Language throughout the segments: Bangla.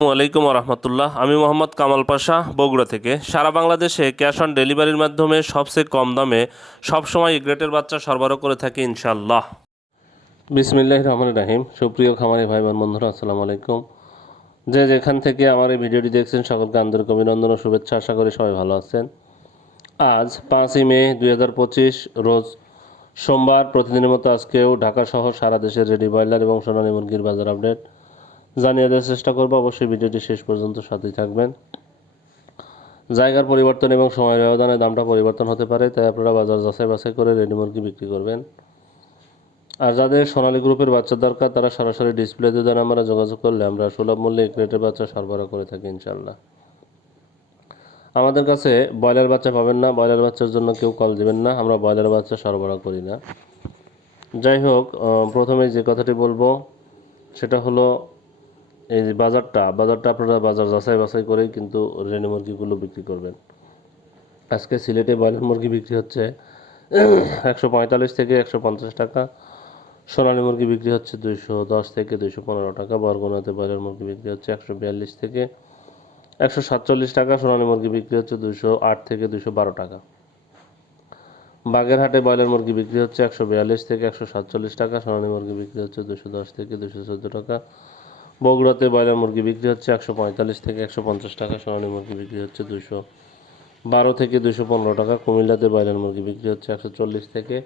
আলাইকুম রহমতুল্লাহ। আমি মোহাম্মদ কামাল পাশা, বগুড়া থেকে। সারা বাংলাদেশে ক্যাশ অন ডেলিভারির মাধ্যমে সবচেয়ে কম দামে সবসময় গ্রেটের বাচ্চা সরবরাহ করে থাকি ইনশাল্লাহ বিসমিল্লাহ রহমান রাহিম। সুপ্রিয় খামারি ভাই বোন বন্ধুরা, আসসালামু আলাইকুম। যে যেখান থেকে আমার এই ভিডিওটি দেখছেন, সকলকে আন্তরিক অভিনন্দন ও শুভেচ্ছা। আশা করি সবাই ভালো আছেন। আজ পাঁচই মে দুই হাজার পঁচিশ, রোজ সোমবার, প্রতিদিনের মতো আজকেও ঢাকা সহ সারা দেশের রেডি ব্রয়লার এবং সোনালী মুরগির বাজার আপডেট। জানিয়ে দেওয়ার চেষ্টা করব। অবশ্যই ভিডিওটি শেষ পর্যন্ত সাথেই থাকবেন। জায়গার পরিবর্তন এবং সময় ব্যবধানে দামটা পরিবর্তন হতে পারে, তাই আপনারা বাজার যাচাই বাছাই করে রেডি মুরগি বিক্রি করবেন। আর যাদের সোনালী গ্রুপের বাচ্চা দরকার, তারা সরাসরি ডিসপ্লেতে দেন আমরা যোগাযোগ করলে আমরা সুলভ মূল্যে এক রেটের বাচ্চা সরবরাহ করে থাকি ইনশাল্লাহ আমাদের কাছে ব্রয়লার বাচ্চা পাবেন না। ব্রয়লার বাচ্চার জন্য কেউ কল দিবেন না। আমরা ব্রয়লার বাচ্চা সরবরাহ করি না। যাই হোক প্রথমে যে কথাটি বলব, সেটা হলো এই যে বাজারটা বাজারটা আপনারা বাজার যাচাই বাছাই করেই কিন্তু রেণু মুরগিগুলো বিক্রি করবেন। আজকে সিলেটে ব্রয়লার মুরগি বিক্রি হচ্ছে একশো পঁয়তাল্লিশ থেকে একশো পঞ্চাশ টাকা, সোনালী মুরগি বিক্রি হচ্ছে দুইশো দশ থেকে দুইশো পনেরো টাকা, বরগুনাতে ব্রয়লার মুরগি বিক্রি হচ্ছে একশো বিয়াল্লিশ থেকে একশো সাতচল্লিশ টাকা, সোনালী মুরগি বিক্রি হচ্ছে দুশো আট থেকে দুশো বারো টাকা। বাগেরহাটে ব্রয়লার মুরগি বিক্রি হচ্ছে একশো বিয়াল্লিশ থেকে একশো সাতচল্লিশ টাকা, সোনালী মুরগি বিক্রি হচ্ছে দুশো দশ থেকে দুশো চোদ্দ টাকা বগুড়াতে ব্রয়লার মুরগি বিক্রি হচ্ছে একশো পঁয়তাল্লিশ থেকে একশো পঞ্চাশ টাকা, সোনালী মুরগি বিক্রি হচ্ছে দুশো বারো থেকে দুশো পনেরো টাকা, কুমিল্লাতে ব্রয়লার মুরগি বিক্রি হচ্ছে একশো চল্লিশ থেকে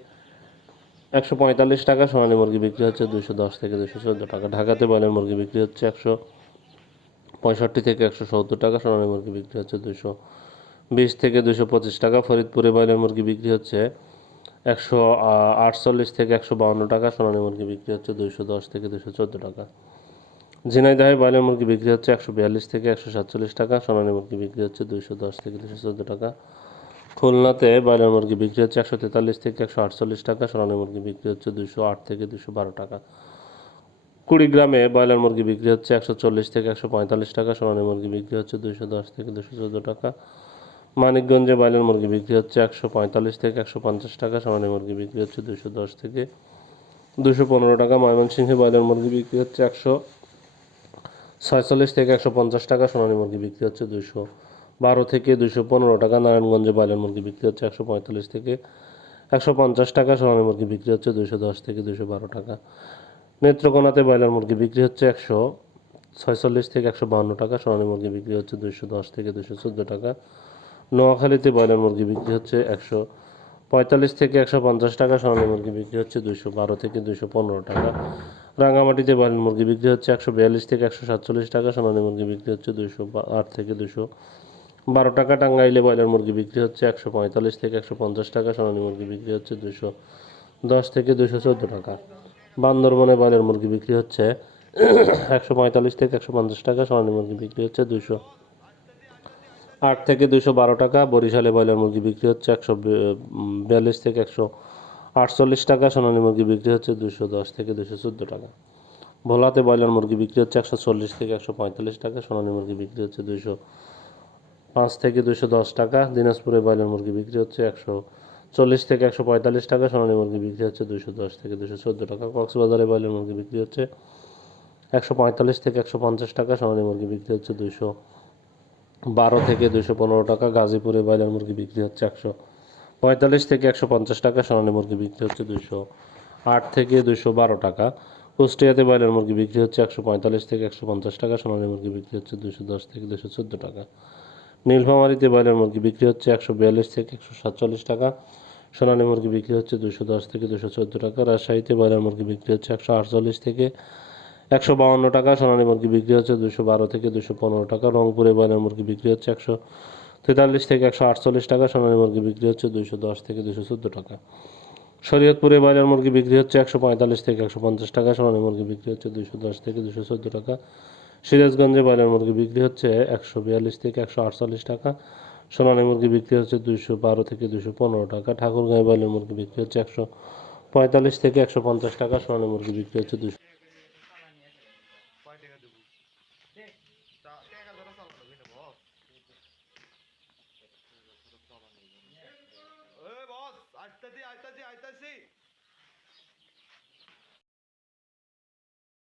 একশো পঁয়তাল্লিশ টাকা, সোনালী মুরগি বিক্রি হচ্ছে দুশো দশ থেকে দুশো চোদ্দ টাকা। ঢাকাতে ব্রয়লার মুরগি বিক্রি হচ্ছে একশো পঁয়ষট্টি থেকে একশো সত্তর টাকা, সোনালী মুরগি বিক্রি হচ্ছে দুশো বিশ থেকে দুশো পঁচিশ টাকা। ফরিদপুরে ব্রয়লার মুরগি বিক্রি হচ্ছে একশো আটচল্লিশ থেকে একশো বাউন্ন টাকা, সোনালী মুরগি বিক্রি হচ্ছে দুশো দশ থেকে দুশো চোদ্দ টাকা। ঝিনাইদহে ব্রয়লার মুরগি বিক্রি হচ্ছে একশো বিয়াল্লিশ থেকে একশো সাতচল্লিশ টাকা, সোনালী মুরগি বিক্রি হচ্ছে দুশো দশ থেকে দুশো চোদ্দ টাকা। খুলনাতে ব্রয়লার মুরগি বিক্রি হচ্ছে একশো তেতাল্লিশ থেকে একশো আটচল্লিশ টাকা, সোনালী মুরগি বিক্রি হচ্ছে দুশো আট থেকে দুশো বারো টাকা। কুড়িগ্রামে ব্রয়লার মুরগি বিক্রি হচ্ছে একশো চল্লিশ থেকে একশো পঁয়তাল্লিশ টাকা, সোনালী মুরগি বিক্রি হচ্ছে দুশো দশ থেকে দুশো চোদ্দ টাকা। মানিকগঞ্জে ব্রয়লার মুরগি বিক্রি হচ্ছে একশো পঁয়তাল্লিশ থেকে একশো পঞ্চাশ টাকা, সোনালী মুরগি বিক্রি হচ্ছে দুশো দশ থেকে দুশো পনেরো টাকা। ময়মনসিংহে ব্রয়লার মুরগি বিক্রি হচ্ছে একশো ছয়চল্লিশ থেকে একশো পঞ্চাশ টাকা সোনালী মুরগি বিক্রি হচ্ছে দুশো বারো থেকে দুশো পনেরো টাকা, নারায়ণগঞ্জে ব্রয়লার মুরগি বিক্রি হচ্ছে একশো পঁয়তাল্লিশ থেকে একশো পঞ্চাশ টাকা, সোনালী মুরগি বিক্রি হচ্ছে দুশো দশ থেকে দুশো বারো টাকা। নেত্রকোনাতে ব্রয়লার মুরগি বিক্রি হচ্ছে একশো ছয়চল্লিশ থেকে একশো বাহান্ন টাকা, সোনালী মুরগি বিক্রি হচ্ছে দুশো দশ থেকে দুশো চোদ্দ টাকা। নোয়াখালীতে ব্রয়লার মুরগি বিক্রি হচ্ছে একশো পঁয়তাল্লিশ থেকে একশো পঞ্চাশ টাকা, সোনালী মুরগি বিক্রি হচ্ছে দুশো বারো থেকে দুশো পনেরো টাকা। রাঙামাটিতে ব্রয়লার মুরগি বিক্রি হচ্ছে একশো বিয়াল্লিশ থেকে একশো সাতচল্লিশ টাকা, সোনালী মুরগি বিক্রি হচ্ছে দুশো আট থেকে দুশো বারো টাকা, টাঙ্গাইলে ব্রয়লার মুরগি বিক্রি হচ্ছে একশো পঁয়তাল্লিশ থেকে একশো পঞ্চাশ টাকা, সোনালী মুরগি বিক্রি হচ্ছে দুশো দশ থেকে দুশো চোদ্দ টাকা। বান্দরবনে ব্রয়লার মুরগি বিক্রি হচ্ছে একশো পঁয়তাল্লিশ থেকে একশো পঞ্চাশ টাকা, সোনালী মুরগি বিক্রি হচ্ছে দুশো আট থেকে দুশো বারো টাকা, বরিশালে ব্রয়লার মুরগি বিক্রি হচ্ছে একশো বিয়াল্লিশ থেকে একশো আটচল্লিশ টাকা, সোনালী মুরগি বিক্রি হচ্ছে দুশো দশ থেকে দুশো চোদ্দ টাকা। ভোলাতে ব্রয়লার মুরগি বিক্রি হচ্ছে একশো চল্লিশ থেকে একশো পঁয়তাল্লিশ টাকা, সোনালী মুরগি বিক্রি হচ্ছে দুশো পাঁচ থেকে দুশো দশ টাকা। দিনাজপুরে ব্রয়লার মুরগি বিক্রি হচ্ছে একশো চল্লিশ থেকে একশো পঁয়তাল্লিশ টাকা, সোনালী মুরগি বিক্রি হচ্ছে দুশো দশ থেকে দুশো চোদ্দ টাকা। কক্সবাজারে ব্রয়লার মুরগি বিক্রি হচ্ছে একশো পঁয়তাল্লিশ থেকে একশো পঞ্চাশ টাকা, সোনালী মুরগি বিক্রি হচ্ছে দুশো বারো থেকে দুশো পনেরো টাকা। গাজীপুরে ব্রয়লার মুরগি বিক্রি হচ্ছে একশো পঁয়তাল্লিশ থেকে একশো পঞ্চাশ টাকা, সোনালী মুরগি বিক্রি হচ্ছে দুশো আট থেকে দুশো বারো টাকা। কুষ্টিয়াতে ব্রয়লার মুরগি বিক্রি হচ্ছে একশো পঁয়তাল্লিশ থেকে একশো পঞ্চাশ টাকা, সোনালী মুরগি বিক্রি হচ্ছে দুশো দশ থেকে দুশো চোদ্দ টাকা। নীলফামারিতে ব্রয়লার মুরগি বিক্রি হচ্ছে একশো বিয়াল্লিশ থেকে একশো সাতচল্লিশ টাকা, সোনালী মুরগি বিক্রি হচ্ছে দুশো দশ থেকে দুশো চোদ্দ টাকা, রাজশাহীতে ব্রয়লার মুরগি বিক্রি হচ্ছে একশো আটচল্লিশ থেকে একশো বাউন্ন টাকা, সোনালী মুরগি বিক্রি হচ্ছে দুশো বারো থেকে দুশো পনেরো টাকা, রংপুরে ব্রয়লার মুরগি বিক্রি হচ্ছে একশো তেতাল্লিশ থেকে একশো আটচল্লিশ টাকা, সোনালী মুরগি বিক্রি হচ্ছে দুশো দশ থেকে দুশো চোদ্দ টাকা। শরীয়তপুরে ব্রয়লার মুরগি বিক্রি হচ্ছে একশো পঁয়তাল্লিশ থেকে একশো পঞ্চাশ টাকা, সোনালী মুরগি বিক্রি হচ্ছে দুশো দশ থেকে দুশো চোদ্দ টাকা। সিরাজগঞ্জে ব্রয়লার মুরগি বিক্রি হচ্ছে একশো বিয়াল্লিশ থেকে একশো আটচল্লিশ টাকা, সোনালী মুরগি বিক্রি হচ্ছে দুশো বারো থেকে দুশো পনেরো টাকা, ঠাকুরগাঁয়ে ব্রয়লার মুরগি বিক্রি হচ্ছে একশো পঁয়তাল্লিশ থেকে একশো পঞ্চাশ টাকা, সোনালী মুরগি বিক্রি হচ্ছে দুশো আইতাছি আইতাছি।